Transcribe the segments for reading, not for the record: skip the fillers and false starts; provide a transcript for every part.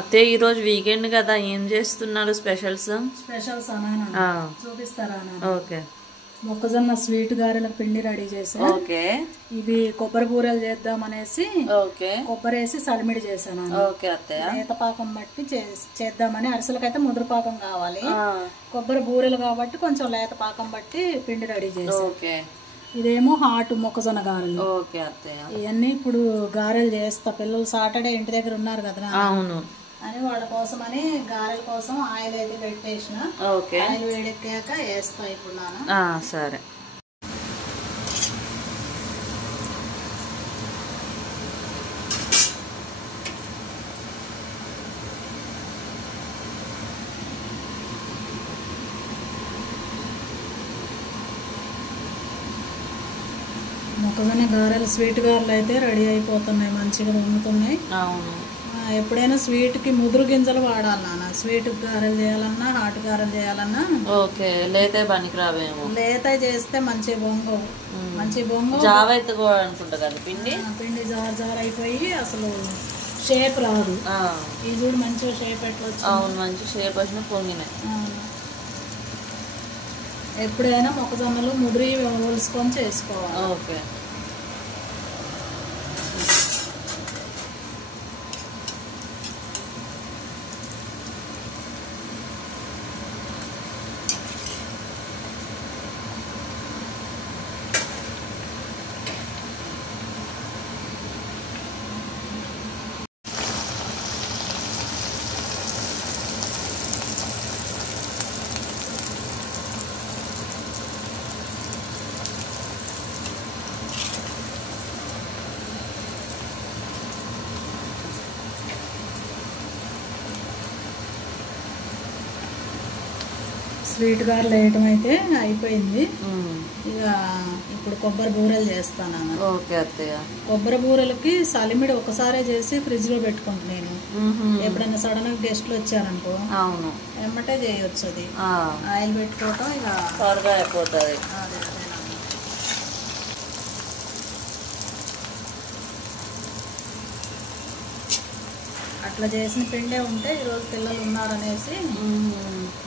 అతే ఈ రోజు వీకెండ్ కదా, ఏం చేస్తున్నారు స్పెషల్స్? స్పెషల్స్ అనా చూపిస్తారా? ఓకే. మొక్కజొన్న స్వీట్ గారెల పిండి రెడీ చేసా. ఓకే. ఇవి కొబ్బరి బూరెలు చేద్దాం అనేసి ఓకే కొబ్బరి వేసి సలిమిడి చేశాను. ఓకే అత్తయ్య. లేత పాకం బట్టి చేద్దామని. అరిసెలకైతే ముదురు పాకం కావాలి, కొబ్బరి బూరెలు కాబట్టి కొంచెం లేత పాకం బట్టి పిండి రెడీ చేసా. ఓకే. ఇదేమో హాట్ మొక్కజొన్న గారెలు. ఓకే అత్తయ్య. ఇవన్నీ ఇప్పుడు గారెలు చేస్తా. పిల్లలు సాటర్డే ఇంటి దగ్గర ఉన్నారు కదా, అవును అని వాళ్ళ కోసం అని గారెల కోసం ఆయిల్ అయితే పెట్టేసిన. ఆయిల్ వేడెక్కాక వేస్తా ఇప్పుడు నాన్న. సరే. మొక్కజొన్న గారెలు స్వీట్ గారెలు అయితే రెడీ అయిపోతున్నాయి, మంచిగా వంగుతున్నాయి. అవును. ఎప్పుడైనా స్వీట్ కి ముదురు గింజలు వాడాలి నాన్న. స్వీట్ గారెలు చేయాలన్నా హాట్ గారెలు చేయాలన్నా. ఓకే. లేత పనికి రావేమో. లేత చేస్తే మంచి బొంగు, మంచి బొంగు. జావ అయితే అనుకుంటా కదా పిండి. పిండి జార్ జార్ అయిపోయి అసలు షేప్ రాదు. ఈ చూడు మంచిగా షేప్ ఎట్లా వచ్చింది. అవును, మంచి షేప్ వచ్చిన పొంగినాయి. ఎప్పుడైనా మొక్కజొన్నలు ముదిరి ఒలుసుకొని చేసుకోవాలి. ఓకే. స్వీట్ గారెలు వేయటం అయితే అయిపోయింది. ఇక ఇప్పుడు కొబ్బరి బూరెలు చేస్తాను. ఓకే అత్తయ్య. కొబ్బరి బూరెలకి సలిమిడి ఒకసారే చేసి ఫ్రిడ్జ్ లో పెట్టుకుంటాను నేను. ఎప్పుడైనా సడన్ గా గెస్ట్లు వచ్చారనుకో, అవును, వెంబటే చేయొచ్చు. అది ఆయిల్ పెట్టుకోవటం ఇక త్వరగా అయిపోతుంది. అట్లా చేసిన పిండే ఉంటే ఈరోజు పిల్లలు ఉన్నారనేసి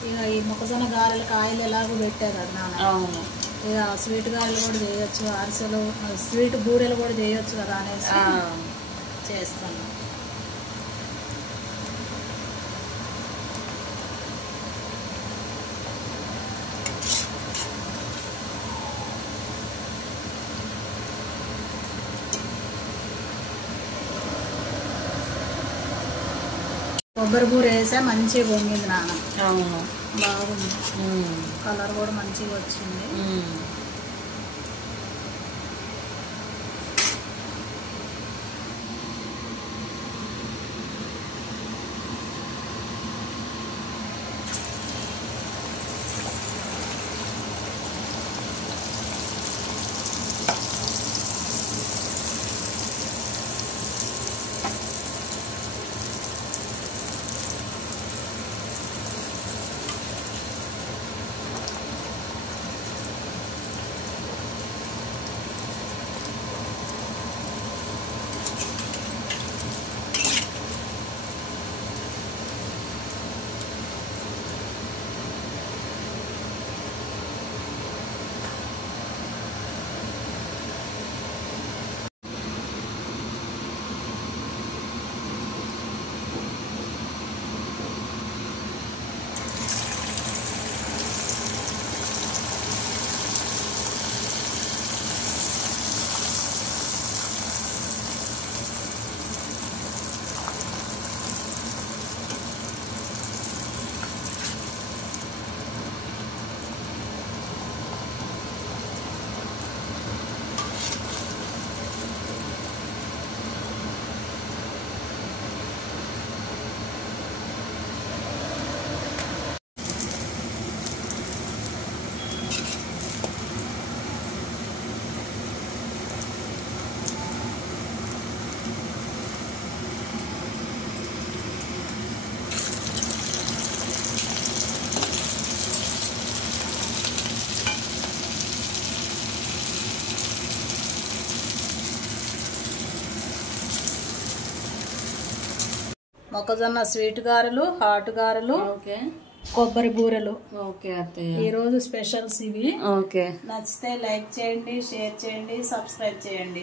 ఇక ఈ మొక్కజొన్న గారెలకు ఆయిల్ ఎలాగో పెట్టే కదా నాన్న. అవును. ఇక స్వీట్ గారెలు కూడా చేయొచ్చు, అరిసెలు స్వీట్ బూరెలు కూడా చేయొచ్చు కదా అనేసి చేస్తాను. కొబ్బరి బూర వేసా మంచిగా పొంగింది నాన్న. అవును, బాగుంది. కలర్ కూడా మంచిగా వచ్చింది. మొక్కజొన్న స్వీట్ గారెలు, హాట్ గారెలు, ఓకే కొబ్బరి బూరెలు. ఓకే అత్తయ్య. ఈ రోజు స్పెషల్స్ ఇవి. ఓకే. నచ్చితే లైక్ చేయండి, షేర్ చేయండి, సబ్స్క్రైబ్ చేయండి.